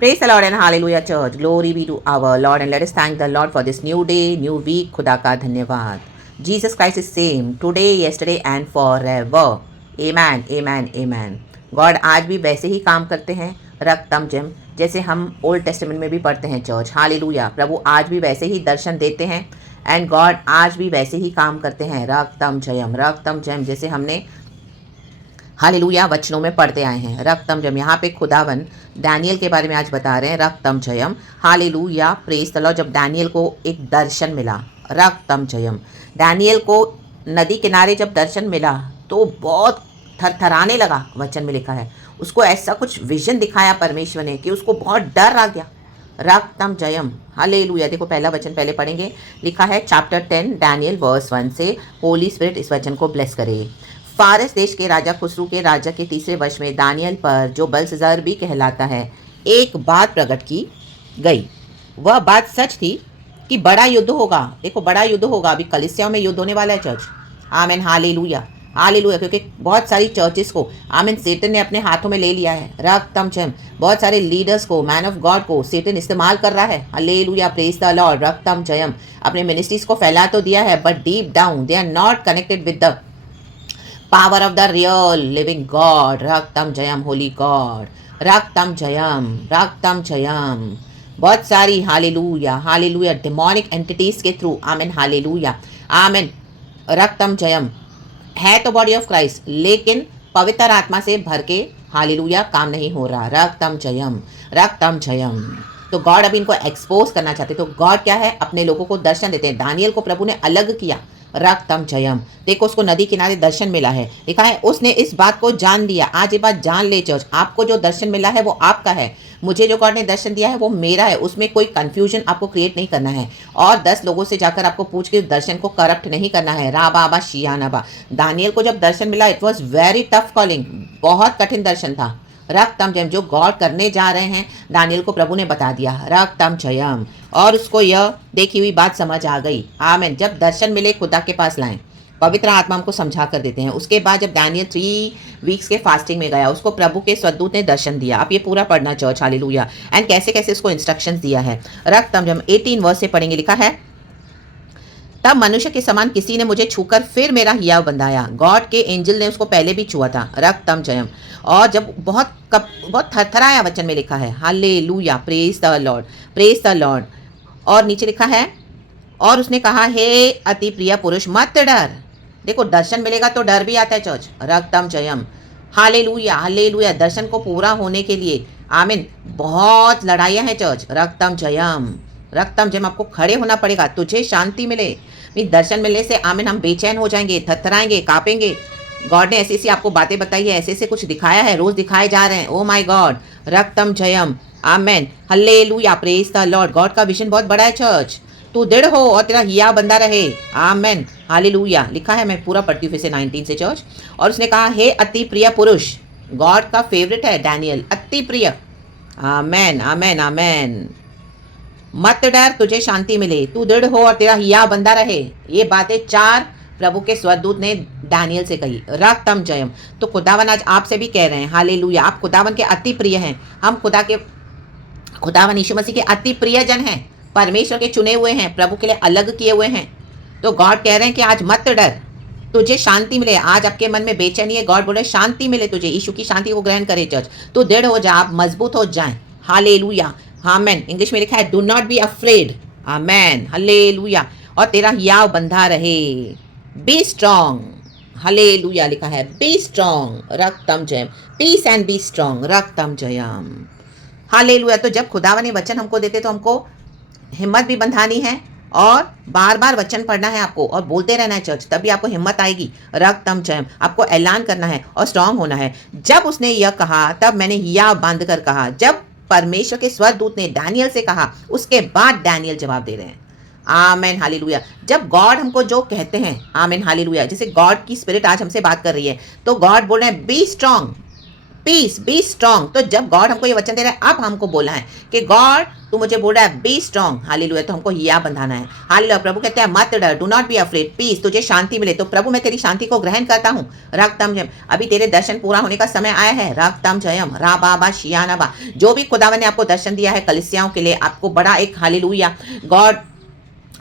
Praise the Lord and hallelujah church. Glory be to our Lord and let us thank the Lord for this new day, new week. खुदा का धन्यवाद. Jesus Christ is same today, yesterday and forever. Amen, amen, amen. God आज भी वैसे ही काम करते हैं रक्तम जम जैसे हम ओल्ड टेस्टामेंट में भी पढ़ते हैं चर्च. हालेलुया. प्रभु आज भी वैसे ही दर्शन देते हैं एंड गॉड आज भी वैसे ही काम करते हैं रक्तम जयम जैसे हमने हालेलुया वचनों में पढ़ते आए हैं. रक्तम जयम यहाँ पे खुदावन डैनियल के बारे में आज बता रहे हैं. रक्तम जयम हालेलुया प्रेज द लॉर्ड. जब डैनियल को एक दर्शन मिला रक्तम जयम, डैनियल को नदी किनारे जब दर्शन मिला तो बहुत थरथराने लगा. वचन में लिखा है उसको ऐसा कुछ विजन दिखाया परमेश्वर ने कि उसको बहुत डर आ गया. रक्तम जयम हालेलुया. देखो पहला वचन पहले पढ़ेंगे. लिखा है चैप्टर 10 डैनियल वर्स 1 से. होली स्पिरिट इस वचन को ब्लेस करे. फारस देश के राजा खुसरू के राजा के तीसरे वर्ष में दानियल पर जो बेल्शस्सर भी कहलाता है एक बात प्रकट की गई. वह बात सच थी कि बड़ा युद्ध होगा. देखो बड़ा युद्ध होगा. अभी कलीसियाओं में युद्ध होने वाला है चर्च. Amen hallelujah hallelujah. क्योंकि बहुत सारी चर्चेस को आमेन सेटन ने अपने हाथों में ले लिया है. रक्तम जयम. बहुत सारे लीडर्स को मैन ऑफ गॉड को सेटन इस्तेमाल कर रहा है. Hallelujah praise the lord. रक्तम जयम. अपने मिनिस्ट्रीज को फैला तो दिया है but deep down they are not connected with the power of the real living God. रक्तम जयम होली गॉड. रक्तम जयम. बहुत सारी हालेलुया हालेलुया डिमोनिक एंटिटीज के थ्रू आमेन हालेलुया आमेन. रक्तम जयम है तो बॉडी ऑफ क्राइस्ट लेकिन पवित्र आत्मा से भर के हालेलुया काम नहीं हो रहा. रक्तम जयम. तो गॉड अभी इनको एक्सपोज करना चाहते. तो गॉड क्या है अपने लोगों को दर्शन देते हैं. दानियल को प्रभु ने अलग किया. रक्तम जयम. देखो उसको नदी किनारे दर्शन मिला है. लिखा है उसने इस बात को जान लिया. आज ये बात जान ले चर्च. आपको जो दर्शन मिला है वो आपका है. मुझे जो गॉड ने दर्शन दिया है वो मेरा है. उसमें कोई कंफ्यूजन आपको क्रिएट नहीं करना है और 10 लोगों से जाकर आपको पूछ के दर्शन को करप्ट नहीं करना है. राबा शियानाबा. दानियल को जब दर्शन मिला it was very tough calling. बहुत कठिन दर्शन था. रक्तम जयम. जो गॉड करने जा रहे हैं दानियल को प्रभु ने बता दिया. रक्तम जयम. और उसको यह देखी हुई बात समझ आ गई. आमेन. जब दर्शन मिले खुदा के पास लाएं. पवित्र आत्मा हमको समझा कर देते हैं. उसके बाद जब डैनियल 3 वीक्स के फास्टिंग में गया उसको प्रभु के स्वर्गदूत ने दर्शन दिया. आप ये पूरा पढ़ना चर्च हालेलुया. एंड कैसे कैसे उसको इंस्ट्रक्शंस दिया है. रक्तम जयम 18 वर्स से पढ़ेंगे. लिखा है तब मनुष्य के समान किसी ने मुझे छूकर फिर मेरा हियाव बंधाया. गॉड के एंजल ने उसको पहले भी छुआ था. रक्तम जयम. और जब बहुत थरथराया. वचन में लिखा है हालेलुया प्रेज द लॉर्ड. और नीचे लिखा है और उसने कहा हे अति प्रिय पुरुष मत डर. देखो दर्शन मिलेगा तो डर भी आता है चर्च. रक्तम जयम हालेलुया हालेलुया. दर्शन को पूरा होने के लिए आमीन बहुत लड़ाइयाँ हैं चर्च. रक्तम जयम आपको खड़े होना पड़ेगा. तुझे शांति मिले. दर्शन मिलने से आमीन हम बेचैन हो जाएंगे, थरथराएंगे, कांपेंगे. गॉड ने ऐसी ऐसी आपको बातें बताई है, ऐसे ऐसे कुछ दिखाया है, रोज दिखाए जा रहे हैं. Oh my God. रक्तम जयम amen hallelujah praise the lord. God का विजन बहुत बड़ा है चर्च. तू दृढ़ हो और तेरा हिया बंधा रहे. Amen hallelujah. लिखा है मैं पूरा पढ़ती हूँ फिर से 19 से चर्च. और उसने कहा हे अति प्रिय पुरुष. गॉड का फेवरेट है डैनियल. अति प्रिय. आमेन आमेन आमेन. मत डर तुझे शांति मिले. तू दृढ़ हो और तेरा हिया बंधा रहे. ये बातें 4 प्रभु के स्वर्गदूत ने डैनियल से कही. रक्तम जयम. तो खुदावन आज आपसे भी कह रहे हैं हालेलुया. आप खुदावन के अति प्रिय हैं. हम खुदावन यीशु मसीह के अति प्रिय जन हैं. परमेश्वर के चुने हुए हैं. प्रभु के लिए अलग किए हुए हैं. तो गॉड कह रहे हैं कि आज मत डर तुझे शांति मिले. आज आपके मन में बेचैनी है. गॉड बोल रहे शांति मिले तुझे. यीशु की शांति को ग्रहण करे चर्च. तो दृढ़ हो जा. आप मजबूत हो जाएं. Hallelujah amen. इंग्लिश में लिखा है do not be afraid. Amen hallelujah. और तेरा हियाव बंधा रहे. Be strong. हालेलुया. लिखा है बी स्ट्रॉन्ग. रक्तम जयम. Peace and be strong. रक्तम जयम हालेलुया. तो जब खुदावन ने वचन हमको देते तो हमको हिम्मत भी बंधानी है और बार बार वचन पढ़ना है आपको और बोलते रहना है चर्च. तभी आपको हिम्मत आएगी. रक्तम जयम. आपको ऐलान करना है और स्ट्रांग होना है. जब उसने यह कहा तब मैंने हिया बांध कर कहा. जब परमेश्वर के स्वर्गदूत ने डैनियल से कहा उसके बाद डैनियल जवाब दे रहे हैं. Amen hallelujah. जब गॉड हमको जो कहते हैं आमेन हालेलुया. जैसे गॉड की स्पिरिट आज हमसे बात कर रही है तो गॉड बोल रहे हैं be strong. Peace, be strong. तो जब गॉड हमको ये वचन दे रहा है, अब हमको बोलना है कि गॉड तू मुझे बोल रहा है बी स्ट्रांग, हालेलुया, तो हमको या बंधाना है। हालेलुया, प्रभु कहते हैं मत डर, do not be afraid, peace, तुझे शांति मिले। तो प्रभु मैं तेरी शांति को ग्रहण करता हूँ, रक्तम जयम। अभी तेरे दर्शन पूरा होने का समय आया है, रक्तम जयम, रा बाबा शियाना बा। जो भी खुदावन ने आपको दर्शन दिया है कलीसियाओं के लिए, आपको बड़ा एक हालेलुया गॉड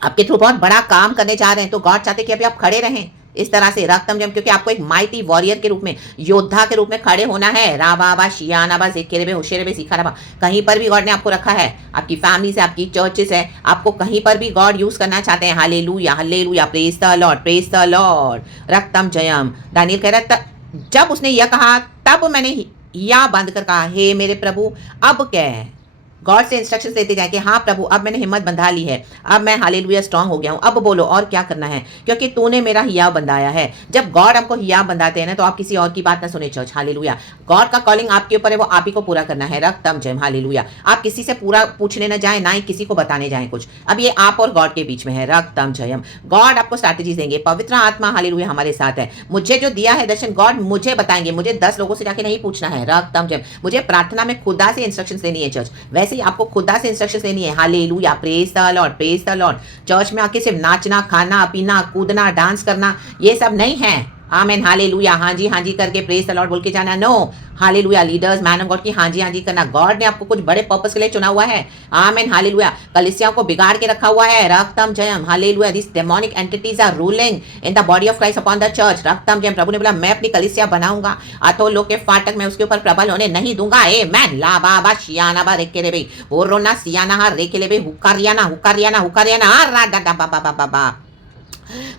आपके थ्रू बहुत बड़ा काम करने जा रहे हैं, तो गॉड चाहते कि अभी आप खड़े रहें इस तरह से रक्तम जम, क्योंकि आपको एक माइटी वॉरियर के रूप में, योद्धा के रूप में खड़े होना है। राबाबा शियानाबा जेकेरेबे होशेरेबे सिखाराबा। कहीं पर भी गॉड ने आपको रखा है, आपकी फैमिली से, आपकी चर्चेस है, आपको कहीं पर भी गॉड यूज करना चाहते हैं। Hallelujah hallelujah, praise the lord, praise the lord, रक्तम जयम। दानियल कह रहा है जब उसने यह कहा तब मैंने या बंद कर कहा, हे मेरे प्रभु अब क्या है। गॉड से इंस्ट्रक्शंस देते जाए कि हाँ प्रभु अब मैंने हिम्मत बंधा ली है, अब मैं हालेलुया स्ट्रांग हो गया हूँ, अब बोलो और क्या करना है, क्योंकि तूने मेरा हियाव बंधाया है। जब गॉड हमको हियाव बंधाते हैं ना, तो आप किसी और की बात ना सुने चर्च, हालेलुया। गॉड का कॉलिंग आपके ऊपर है, वो आप ही को पूरा करना है, रक्तम जयम, हालेलुया। आप किसी से पूरा पूछने ना जाए, ना ही किसी को बताने जाए कुछ। अब ये आप और गॉड के बीच में है, रक्तम जयम। गॉड आपको स्ट्रैटेजीज देंगे, पवित्र आत्मा हालेलुया हमारे साथ है। मुझे जो दिया है दर्शन गॉड मुझे बताएंगे, मुझे 10 लोगों से जाके नहीं पूछना है, रक्तम जयम। मुझे प्रार्थना में खुदा से इंस्ट्रक्शंस लेनी है चर्च, वैसे ही आपको खुदा से इंस्ट्रक्शंस लेनी है। Hallelujah, praise the lord, praise the Lord. Church में आके सिर्फ नाचना, खाना पीना, कूदना, डांस करना, ये सब नहीं है। आमेन, हालेलुया, हाँ जी करके प्रेज द लॉर्ड बोल के जाना, no. Hallelujah, leaders man of God की हाँ जी करना। गॉड ने आपको कुछ बड़े पर्पस के लिए चुना हुआ है। आमेन, हालेलुया। कलीसियाओं को बिगाड़ के रखा हुआ है, रक्तम जयम, hallelujah. This demonic entities are ruling in the body of Christ upon the church, रक्तम जयम। प्रभु ने बोला मैं अपनी कलीसिया बनाऊंगा, अथो लोग के फाटक में उसके ऊपर प्रबल होने नहीं दूंगा। ए मैन ला बाबा शियाना बा रेके रे बे ओरोना सियाना हा रेके ले बे हुकारियाना हुकारियाना हुकारियाना रा दा बा बा बा बा।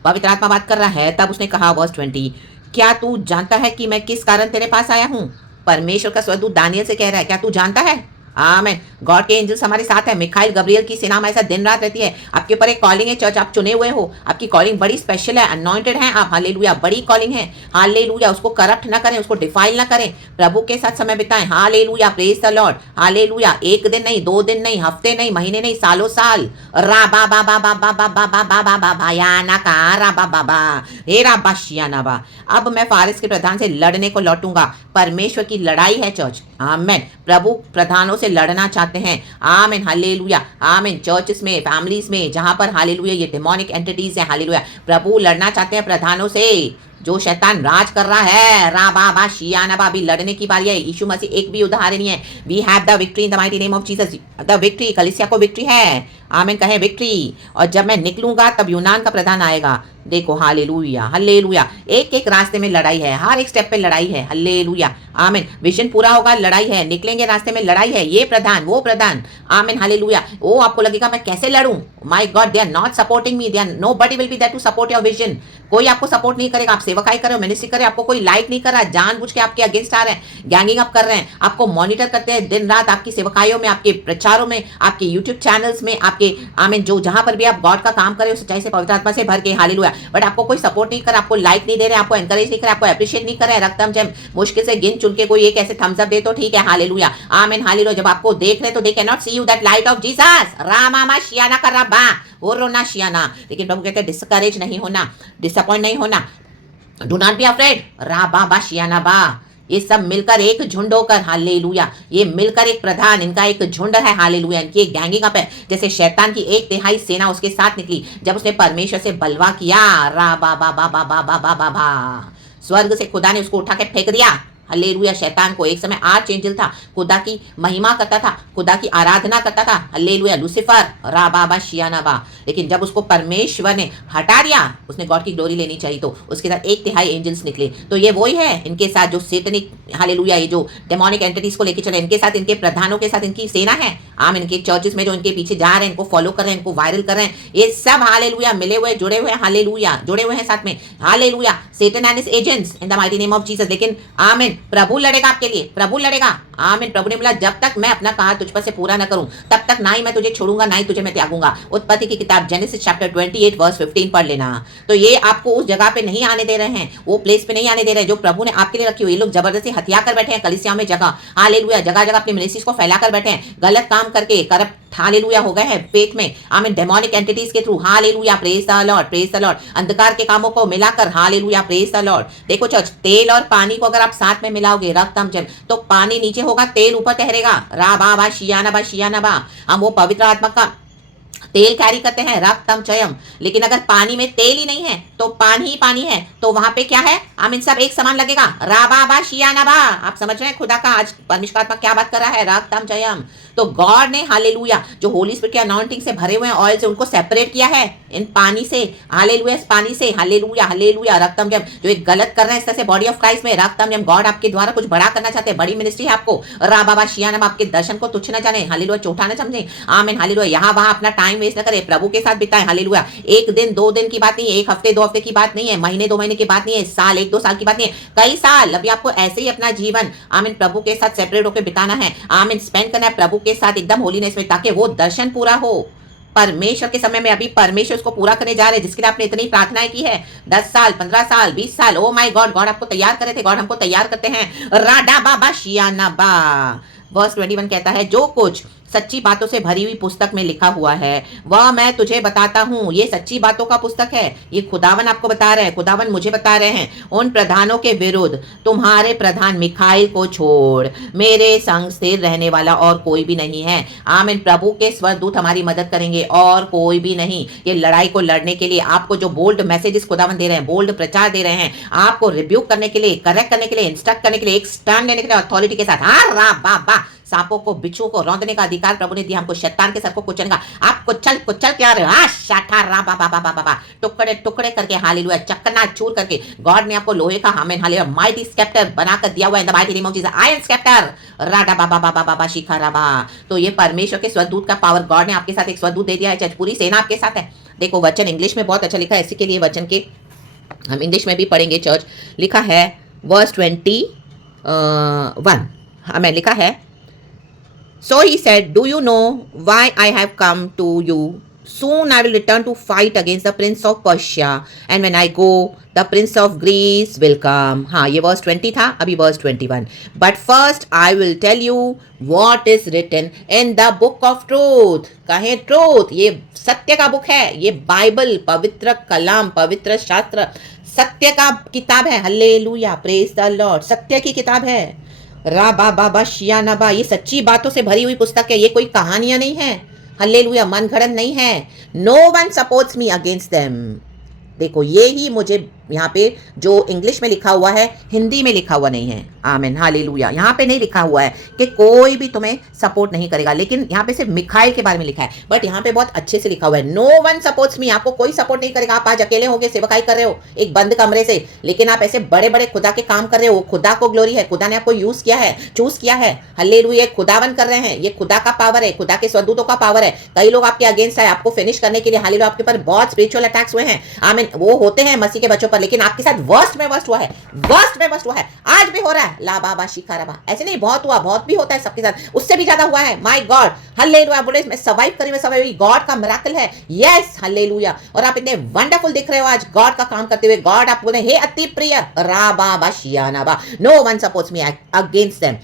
पवित्र आत्मा बात कर रहा है। तब उसने कहा वर्स 20, क्या तू जानता है कि मैं किस कारण तेरे पास आया हूं? परमेश्वर का स्वदूत दानियल से कह रहा है, क्या तू जानता है? आमेन। गॉड के एंजल्स हमारे साथ है, मिखाइल गब्रियल की सेना हमारे साथ दिन रात रहती है। आपके ऊपर एक कॉलिंग है चर्च, आप चुने हुए हो, आपकी कॉलिंग बड़ी स्पेशल है, अनॉइंटेड है आप, हालेलुया। बड़ी कॉलिंग है, हालेलुया। उसको करप्ट ना करें, उसको डिफाइल ना करें, प्रभु के साथ समय बिताएं, hallelujah, praise the Lord, hallelujah. एक दिन नहीं, 2 दिन नहीं, हफ्ते नहीं, महीने नहीं, सालों साल, रा बा बा बा बा बा बा बा बा बा बा बा बा या ना का रा बा बा बा हे रा बा शिया ना बा। अब मैं फारिस के प्रधान से लड़ने को लौटूंगा। परमेश्वर की लड़ाई है चर्च, आमेन। प्रभु प्रधानों से लड़ना चाहते हैं, आमेन, हालेलुया, आमेन। चर्चेस में, फैमिलीज में, जहां पर हालेलुया ये डेमोनिक एंटिटीज है, हालेलुया, प्रभु लड़ना चाहते हैं प्रधानों से, जो शैतान राज कर रहा है। रा बाबा शियाना बा, भी लड़ने की बारी है। यीशु मसीह एक भी उदाहरण नहीं है। We have the victory in the mighty name of Jesus, the victory. कलीसिया को विक्ट्री है, आमेन, कहे विक्ट्री। और जब मैं निकलूंगा तब यूनान का प्रधान आएगा। देखो, हालेलुया हालेलुया। एक एक रास्ते में लड़ाई है, हर एक स्टेप पे लड़ाई है, हालेलुया, आमेन। विजन पूरा होगा, लड़ाई है, निकलेंगे रास्ते में, लड़ाई है। ये प्रधान, वो प्रधान, आमेन, हालेलुया। वो आपको लगेगा मैं कैसे लड़ूं, my God, they are not supporting me, they are nobody will be there to support your vision. कोई आपको सपोर्ट नहीं करेगा। आप सेवकाई कर रहे हो, मिनिस्ट्री कर रहे हो, आपको कोई लाइक नहीं कर रहा, जानबूझ के आपके अगेंस्ट आ रहे हैं, गैंगिंग अप कर रहे हैं, आपको मॉनिटर करते हैं दिन रात, आपकी सेवकाइयों में, आपके प्रचारों में, आपके यूट्यूब चैनल्स में, आपके, आमीन, जो जहां पर भी आप गॉड का काम कर रहे हो सच्चाई से, पवित्र आत्मा से भर के, हालेलुया। बट आपको कोई सपोर्ट नहीं कर रहा, आपको लाइक नहीं दे रहे, आपको एनकरेज नहीं कर रहे, आपको अप्रिशिएट नहीं कर रहे, रक्तम जम। मुश्किल से गिन चुन के कोई एक ऐसे थम्स अप दे तो ठीक है, हालेलुया, आमीन, हालेलुया। जब आपको देख रहे तो they can not see you that light of Jesus, रामा शियाना कर रबा और रोना शियाना। लेकिन प्रभु कहते हैं डिस्करेज नहीं होना, डिसअपॉइंट नहीं होना, डू नॉट बी अफ्रेड, रा बा शियाना बा। ये सब मिलकर एक झुंड होकर, हालेलुया, ये मिलकर एक प्रधान, इनका एक झुंड है, हालेलुया। इनकी एक गैंगिंग अप है। जैसे शैतान की 1/3 सेना उसके साथ निकली जब उसने परमेश्वर से बलवा किया, रा बा बा बा बा बा बा बा बा। स्वर्ग से खुदा ने उसको उठा के फेंक दिया, हल्लेलुया। शैतान को एक समय आर्च एंजल था, खुदा की महिमा करता था, खुदा की आराधना करता था, हल्लेलुया, लूसीफर, रा बाबा शियाना बा। लेकिन जब उसको परमेश्वर ने हटा दिया, उसने गॉड की ग्लोरी लेनी चाहिए, तो उसके साथ 1/3 एंजल्स निकले। तो ये वही है इनके साथ जो सेटनिक, हालेलुया, ये जो डेमोनिक एंटिटीज को लेके चले, इनके साथ, इनके प्रधानों के साथ इनकी सेना है। आम इनके चर्चेस में जो इनके पीछे जा रहे हैं, इनको फॉलो कर रहे हैं, इनको वायरल कर रहे हैं, ये सब हालेलुया मिले हुए, जुड़े हुए, हालेलुया, जुड़े हुए हैं साथ में, hallelujah. Satan and his agents in the mighty name of Jesus. लेकिन आमीन, प्रभु लड़ेगा आपके लिए, प्रभु लड़ेगा, आमीन। प्रभु ने बोला जब तक मैं अपना कहा तुझ पर से पूरा न करूं, तब तक ना ही मैं तुझे छोड़ूंगा, ना ही तुझे मैं त्यागूंगा। उत्पत्ति की किताब जेनेसिस चैप्टर 28 वर्स 15 पढ़ लेना। तो ये आपको उस जगह पे नहीं आने दे रहे हैं, वो प्लेस पे नहीं आने दे रहे हैं जो प्रभु ने आपके लिए रखी हुई। ये लोग जबरदस्ती हथिया कर बैठे हैं कलीसिया में, जगह, हालेलुया, जगह जगह अपनी मिनिस्ट्रीज को फैला कर बैठे हैं, गलत काम काम करके करप्ट हालेलुया हो गए हैं फेथ में, आमीन, डेमोनिक एंटिटीज के through, hallelujah, praise the lord, praise the Lord, अंधकार के कामों को मिलाकर, हालेलुया, प्रेज द लॉर्ड। देखो चर्च, तेल और पानी को अगर आप साथ में मिलाओगे, रक्तम जल, तो पानी नीचे होगा, तेल ऊपर ठहरेगा, रा बा बा शियाना बा शियाना बा। हम वो पवित्र आत्मा का तेल कैरी करते हैं, रक्तम चयम, लेकिन अगर पानी में तेल ही नहीं है तो पानी ही पानी है, तो वहां पे क्या है, आमीन, सब एक समान लगेगा, राबा बा शियाना बा। आप समझ रहे हैं खुदा का आज परमेश्वर आत्मा क्या बात कर रहा है, रक्तम चयम। तो गॉड ने हालेलुया जो होली स्पिरिट के अनॉइंटिंग से भरे हुए हैं ऑयल से, उनको सेपरेट किया है इन पानी से, हालेलुया, पानी से, हालेलुया, हालेलुया, रक्तम जम। जो एक गलत कर रहे हैं इस तरह से बॉडी ऑफ क्राइस्ट में, रक्तम जम, गॉड आपके द्वारा कुछ बड़ा करना चाहते हैं, बड़ी मिनिस्ट्री है आपको, राबा बा शियाना बा। आपके दर्शन को तुच्छ न जाने, हालेलुया, छोटा न समझे, आमीन, हालेलुया। यहाँ वहां अपना टाइम वेस्ट न करे, प्रभु के साथ बिताएं, हालेलुया। एक दिन दो दिन की बात नहीं है, एक हफ्ते दो हफ्ते की बात नहीं है, महीने दो महीने की बात नहीं है, साल एक दो साल की बात नहीं है, कई साल। अभी आपको ऐसे ही अपना जीवन, आमीन, प्रभु के साथ सेपरेट होकर बिताना है, आमीन, स्पेंड करना है प्रभु के साथ एकदम होलीनेस में, ताकि वो दर्शन पूरा हो परमेश्वर के समय में। अभी परमेश्वर उसको पूरा करने जा रहे हैं, जिसके लिए आपने इतनी प्रार्थनाएं की है, 10 साल, 15 साल, 20 साल। ओ माय गॉड, गॉड आपको तैयार करे थे, गॉड हमको तैयार करते हैं। राडा बाबा शियाना बा। वर्स 21 कहता है, जो कुछ सच्ची बातों से भरी हुई पुस्तक में लिखा हुआ है वह मैं तुझे बताता हूँ। ये सच्ची बातों का पुस्तक है, ये खुदावन आपको बता रहे हैं, खुदावन मुझे बता रहे हैं। उन प्रधानों के विरुद्ध तुम्हारे प्रधान मिखाइल को छोड़ मेरे संग स्थिर रहने वाला और कोई भी नहीं है। आमीन। प्रभु के स्वर्गदूत हमारी मदद करेंगे और कोई भी नहीं। ये लड़ाई को लड़ने के लिए आपको जो बोल्ड मैसेजेस खुदावन दे रहे हैं, बोल्ड प्रचार दे रहे हैं, आपको रिब्यूक करने के लिए, करेक्ट करने के लिए, इंस्ट्रक्ट करने के लिए, एक स्टैंड लेने के लिए अथॉरिटी के साथ, हाँ रा बा बा। सांपों को, बिच्छुओं को रौंदने का अधिकार प्रभु ने दिया हमको, शैतान के सर को कुचलने का। आप कुचल कुचल क्या रहे हो, शाठा रा बा बा बा बा बा, टुकड़े टुकड़े करके, हालेलुया, चकना चूर करके। गॉड ने आपको लोहे का, आमीन, हालेलुया, माइटी स्केप्टर बनाकर दिया हुआ है, in the mighty name of Jesus, iron sceptre, राडा बा बा बा बा बा शिखा रा बा। तो ये परमेश्वर के स्वदूत का पावर, गॉड ने आपके साथ एक स्वदूत दे दिया है, पूरी सेना आपके साथ है। देखो वचन इंग्लिश में बहुत अच्छा लिखा है, इसी के लिए वचन के हम इंग्लिश में भी पढ़ेंगे। चर्च लिखा है वर्स 21, हमें लिखा है, So he said, Do you know why I have come to you? Soon I will return to fight against the prince of Persia, and when I go, the prince of Greece will come. हाँ, ये verse 20 था, अभी verse 21. But first I will tell you what is written in the book of truth. कहे truth, ये सत्य का book है, ये बाइबल, पवित्र कलाम, पवित्र शास्त्र, सत्य का किताब है। हालेलुया, प्रेज द लॉर्ड, सत्य की किताब है। रा बा बा बा शियाना बा, ये सच्ची बातों से भरी हुई पुस्तक है, ये कोई कहानियां नहीं है, हालेलुया, मन घड़न नहीं है। No one supports me against them. देखो ये ही मुझे यहाँ पे जो इंग्लिश में लिखा हुआ है, हिंदी में लिखा हुआ नहीं है, आमीन, हालेलुया। यहाँ पे नहीं लिखा हुआ है कि कोई भी तुम्हें सपोर्ट नहीं करेगा, लेकिन यहाँ पे सिर्फ मिखाइल के बारे में लिखा है, बट यहाँ पे बहुत अच्छे से लिखा हुआ है, नो वन सपोर्ट्स मी। आपको कोई सपोर्ट नहीं करेगा, आप आज अकेले होगे, सेवकाई कर रहे हो एक बंद कमरे से, लेकिन आप ऐसे बड़े बड़े खुदा के काम कर रहे हो, खुदा को ग्लोरी है, खुदा ने आपको यूज किया है, चूज किया है, हालेलुया, खुदावन कर रहे हैं, ये खुदा का पावर है, खुदा के स्वदूतों का पावर है। कई लोग आपके अगेंस्ट है, आपको फिनिश करने के लिए, हालेलुया, आपके ऊपर बहुत स्पिरिचुअल अटैक्स हुए हैं, आमीन, वो होते हैं मसीह के बच्चों पर, लेकिन आपके साथ वर्स्ट में वर्स्ट हुआ है, वर्स्ट में वर्स्ट हुआ है, आज भी हो रहा है, ला बाबा शिखा रबा। ऐसे नहीं, बहुत हुआ, बहुत भी होता है सबके साथ, उससे भी ज्यादा हुआ है। माय गॉड, हालेलुया, बोले मैं सर्वाइव करी, मैं सर्वाइव, गॉड का मिरेकल है, यस, हालेलुया। और आप इतने वंडरफुल दिख रहे हो आज गॉड का काम करते हुए। गॉड आप बोले, हे अति प्रिय, रा बाबा शियाना बा, no one supports me against them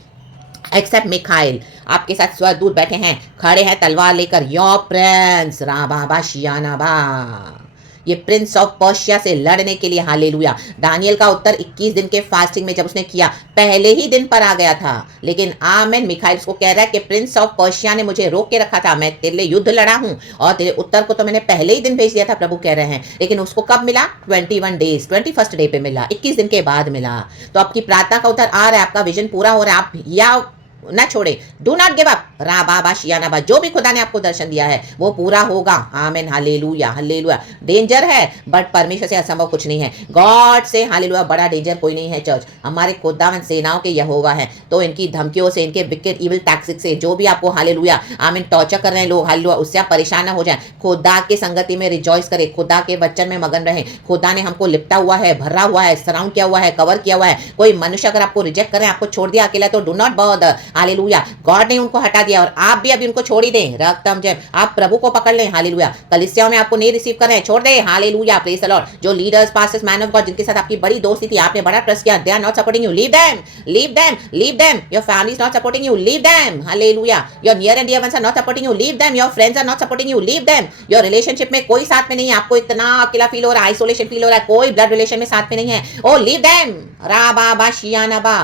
except Michael. आपके साथ स्वदूत बैठे हैं, खड़े हैं तलवार लेकर, योर प्रिंस, रा बाबा शियाना बा, ये प्रिंस ऑफ पर्शिया से लड़ने के लिए, हालेलुया। दानियल का उत्तर 21 दिन के फास्टिंग में जब उसने किया, पहले ही दिन पर आ गया था, लेकिन आमेन, मिखाइल उसको कह रहा है कि प्रिंस ऑफ पर्शिया ने मुझे रोक के रखा था, मैं तेरे लिए युद्ध लड़ा हूं और तेरे उत्तर को तो मैंने पहले ही दिन भेज दिया था, प्रभु कह रहे हैं, लेकिन उसको कब मिला, 21 डेज, 21st डे पे मिला, 21 दिन के बाद मिला। तो आपकी प्रार्थना का उत्तर आ रहा है, आपका विजन पूरा हो रहा है, आप या ना छोड़े, डू नॉट गिव अप, रा बाबा शियाना बा। जो भी खुदा ने आपको दर्शन दिया है वो पूरा होगा, आमीन, हालेलुया, हालेलुया। डेंजर है बट परमेश्वर से असंभव कुछ नहीं है, गॉड से, हालेलुया, बड़ा डेंजर कोई नहीं है। चर्च, हमारे खुदावन सेनाओं के यहोवा है, तो इनकी धमकियों से, इनके विकेट इविल टैक्टिक्स से, जो भी आपको, हालेलुया, आमीन, टॉर्चर कर रहे हैं लोग, हालेलुया, उससे आप परेशान ना हो जाए। खुदा के संगति में रिजॉइस करें, खुदा के वचन में मगन रहे। खुदा ने हमको लिपटा हुआ है, भरा हुआ है, सराउंड किया हुआ है, कवर किया हुआ है। कोई मनुष्य अगर आपको रिजेक्ट कर रहे हैं, आपको छोड़ दिया अकेला, तो do not bother, hallelujah. God ने उनको हटा दिया और आप भी अभी उनको छोड़ ही दें, रक्तम जय। आप प्रभु को पकड़ लें, हालेलुया। कलीसियाओं में आपको नहीं रिसीव कर रहे हैं, छोड़ दें, हालेलुया, प्रेज द लॉर्ड। जो leaders, pastors, man of God जिनके साथ आपकी बड़ी दोस्ती थी, आपने बड़ा ट्रस्ट किया, they are not supporting you, leave them, leave them, leave them. Your family is not supporting you, leave them, hallelujah. Your near and dear ones are not supporting you, leave them. Your friends are not supporting you, leave them. Your relationship में कोई साथ में नहीं है, आपको इतना अकेला feel हो रहा है, आइसोलेशन फील हो रहा है, कोई ब्लड रिलेशन में साथ में नहीं है, ओ लीव देम, राबा शियानाबा।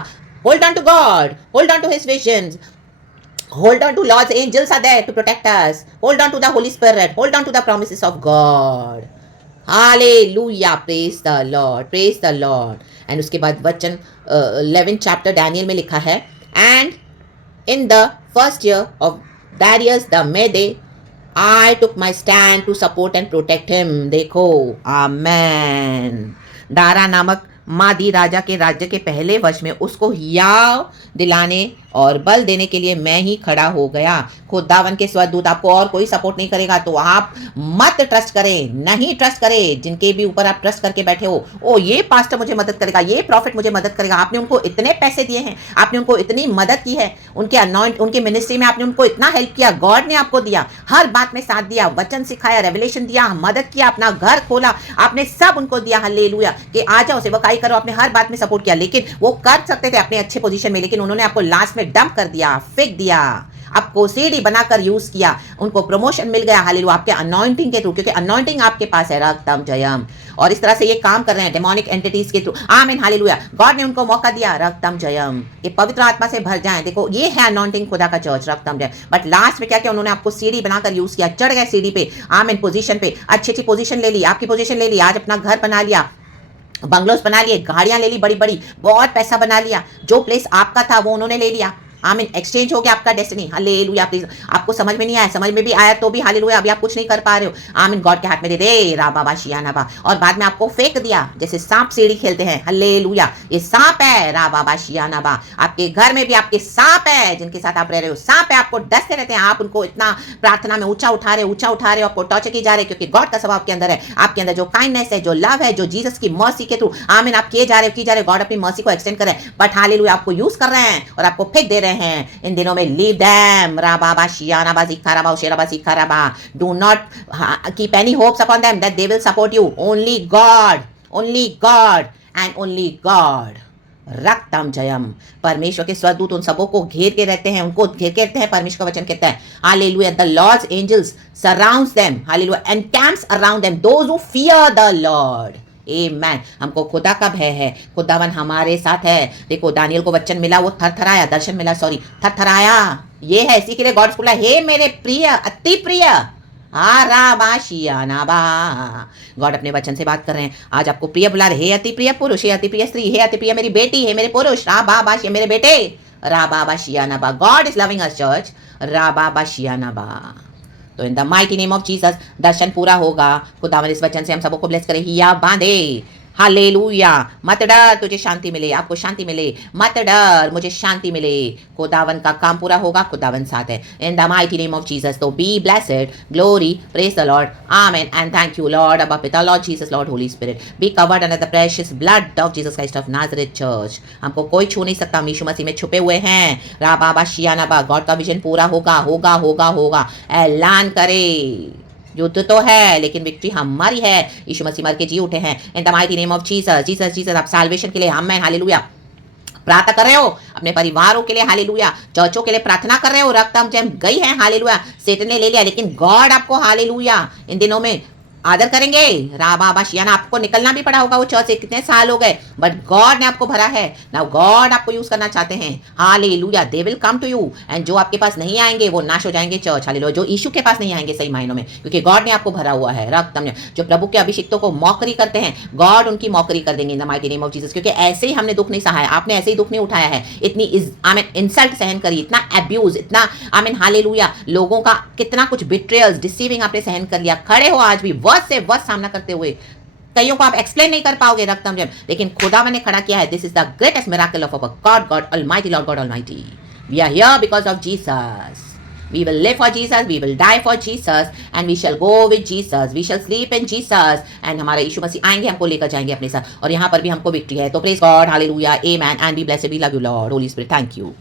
Hold on to God. Hold on to His visions. Hold on to Lord's angels are there to protect us. Hold on to the Holy Spirit. Hold on to the promises of God. Hallelujah. Praise the Lord. Praise the Lord. And उसके बाद वचन 11th chapter Daniel में लिखा है, and in the first year of Darius the Mede, I took my stand to support and protect him. देखो, आमेन। दारा नामक मादी राजा के राज्य के पहले वर्ष में उसको हियाव दिलाने और बल देने के लिए मैं ही खड़ा हो गया। खुदावन के स्वर्गदूत आपको और कोई सपोर्ट नहीं करेगा, तो आप मत ट्रस्ट करें, नहीं ट्रस्ट करें। जिनके भी ऊपर आप ट्रस्ट करके बैठे हो, ओ ये पास्टर मुझे मदद करेगा, ये प्रॉफिट मुझे मदद करेगा, आपने उनको इतने पैसे दिए हैं, आपने उनको इतनी मदद की है, उनके मिनिस्ट्री में आपने उनको इतना हेल्प किया, गॉड ने आपको दिया, हर बात में साथ दिया, वचन सिखाया, रेवलेशन दिया, मदद किया, अपना घर खोला, आपने सब उनको दिया, हालेलुया, कि आ जाओ सेवकाई करो, आपने हर बात में सपोर्ट किया। लेकिन वो कर सकते थे अपने अच्छे पोजीशन में, लेकिन उन्होंने आपको लास्ट में डंप कर दिया, फेंक दिया, आपको सीढ़ी बनाकर यूज किया, उनको प्रमोशन मिल गया, हालेलुया, आपके अनॉइंटिंग के थ्रू, क्योंकि अनॉइंटिंग आपके पास है, रक्तम जयम। और इस तरह से ये काम कर रहे हैं डेमोनिक एंटिटीज के थ्रू, आमीन, हालेलुया। गॉड ने उनको मौका दिया, रक्तम जयम, कि पवित्र आत्मा से भर जाएं। देखो ये है अनॉइंटिंग खुदा का चर्च, रक्तम जयम। बट लास्ट में क्या किया उन्होंने, आपको सीढ़ी बनाकर यूज किया, चढ़ गए सीढ़ी पे, आमीन, पोजीशन पे, अच्छी अच्छी पोजीशन ले ली, आपकी पोजीशन ले ली, आज अपना घर बना लिया, बंगलोज बना लिए, गाड़ियां ले ली बड़ी बड़ी, बहुत पैसा बना लिया, जो प्लेस आपका था वो उन्होंने ले लिया, आमीन, एक्सचेंज हो गया आपका डेस्टिनी, हालेलुया। प्लीज आपको समझ में नहीं आया, समझ में भी आया तो भी हालेलुया, अभी आप कुछ नहीं कर पा रहे हो, आमीन, गॉड के हाथ में दे दे, राबा शियानाबा, और बाद में आपको फेंक दिया, जैसे सांप सीढ़ी खेलते हैं, हालेलुया, ये सांप है, राबा शियानाबा। आपके घर में भी आपके सांप है, जिनके साथ आप रह रहे हो, सांप है, आपको डसते रहते हैं, आप उनको इतना प्रार्थना में ऊंचा उठा रहे हो, आपको टॉर्चर की जा रहे, क्योंकि गॉड का स्वभाव आपके अंदर है, आपके अंदर जो काइंडनेस है, जो लव है, जो जीसस की मर्सी के थ्रू, आमीन, आप किए जा रहे हो, गॉड अपनी मर्सी को एक्सटेंड कर रहे हैं, बट हालेलुया आपको यूज कर रहे हैं और आपको फेंक दे रहे हैं। इन दिनों में लीव देम, राबा शियानाबा जिखाराबा शेराबा जिखाराबा, do not keep any hopes upon them that they will support you, only God and only God, रक्तम जयम। परमेश्वर के स्वदूत उन सबों को घेर के रहते हैं, उनको घेर के रहते हैं, परमेश्वर का वचन कहता है, hallelujah, the lord's angels surrounds them, hallelujah, and camps around them those who fear the lord. Amen. हमको खुदा का भय है, खुदावन हमारे साथ है। देखो दानियल को वचन मिला, वो थरथराया, दर्शन मिला, सॉरी थरथराया, ये है, इसी के लिए गॉड बोला, हे मेरे प्रिय, अति प्रिय, गॉड अपने वचन से बात कर रहे हैं। आज आपको प्रिय बुला रहे, हे अति प्रिय पुरुष, हे अति प्रिय स्त्री, हे अति प्रिय मेरी बेटी, हे मेरे पुरुष, राबाबाश, ये मेरे बेटे, राबाबाशियानाबा। God is loving us church, राबाबाशियानाबा। तो in the mighty name of Jesus दर्शन पूरा होगा। खुदावन इस वचन से हम सबको ब्लेस करे, हिया बांधे, हालेलुया। मत डर, तुझे शांति मिले, आपको शांति मिले, मत डर, मुझे शांति मिले। खुदावन का काम पूरा होगा, खुदावन साथ है, in the mighty name of Jesus. तो be blessed, glory, praise the lord, amen and thank you lord, अबा पिता, lord Jesus, lord holy spirit, be covered under the precious blood of Jesus Christ of Nazareth church. हमको कोई छू नहीं सकता, हम यीशु मसीह में छुपे हुए हैं, राबाबा शियानाबा। गॉड का विजन पूरा होगा, होगा, होगा, होगा। ऐलान करे, युद्ध तो है लेकिन विक्ट्री हमारी है, यीशु मसीह मर के जी उठे हैं, इन the mighty name of Jesus, Jesus, Jesus. आप साल्वेशन के लिए हम मैं हालेलुया प्रार्थना कर रहे हो, अपने परिवारों के लिए हालेलुया, चर्चों के लिए प्रार्थना कर रहे हो, रक्तम जम गई है, हालेलुया, सेटन ने ले लिया, लेकिन गॉड आपको हालेलुया इन दिनों में आदर करेंगे, राबा शियाना। आपको निकलना भी पड़ा होगा वो चर्च से, कितने साल हो गए, बट गॉड ने आपको भरा है, नाउ गॉड आपको यूज करना चाहते हैं, hallelujah. They will come to you, and जो आपके पास नहीं आएंगे वो नाश हो जाएंगे चर्च, हालेलुया। जो यीशु के पास नहीं आएंगे सही मायनों में, क्योंकि गॉड ने आपको भरा हुआ है, रक्तम ने। जो प्रभु के अभिषिक्तों को मौकरी करते हैं, गॉड उनकी मौकरी कर देंगे इन the mighty name of Jesus, क्योंकि ऐसे ही हमने दुख नहीं सहा है, आपने ऐसे ही दुख नहीं उठाया है, इतनी आमीन इंसल्ट सहन करी, इतना एब्यूज, इतना आमीन हालेलुया, लोगों का कितना कुछ बिट्रेयल्स, डिसीविंग आपने सहन कर लिया, खड़े हो आज भी वर्ष से वर्ष सामना करते हुए। कईयों को आप एक्सप्लेन नहीं कर पाओगे रक्तम जब, लेकिन खुदावन ने खड़ा किया है। This is the greatest miracle of our God, God almighty, lord God almighty. We are here because of Jesus. We will live for Jesus, we will die for Jesus, and we shall go with Jesus, we shall sleep in Jesus, and हमारे यीशु मसीह आएंगे, हमको लेकर जाएंगे अपने साथ, और यहाँ पर भी हमको विक्ट्री है। तो praise God, hallelujah, amen, and be blessed, we love you lord, holy spirit, thank you.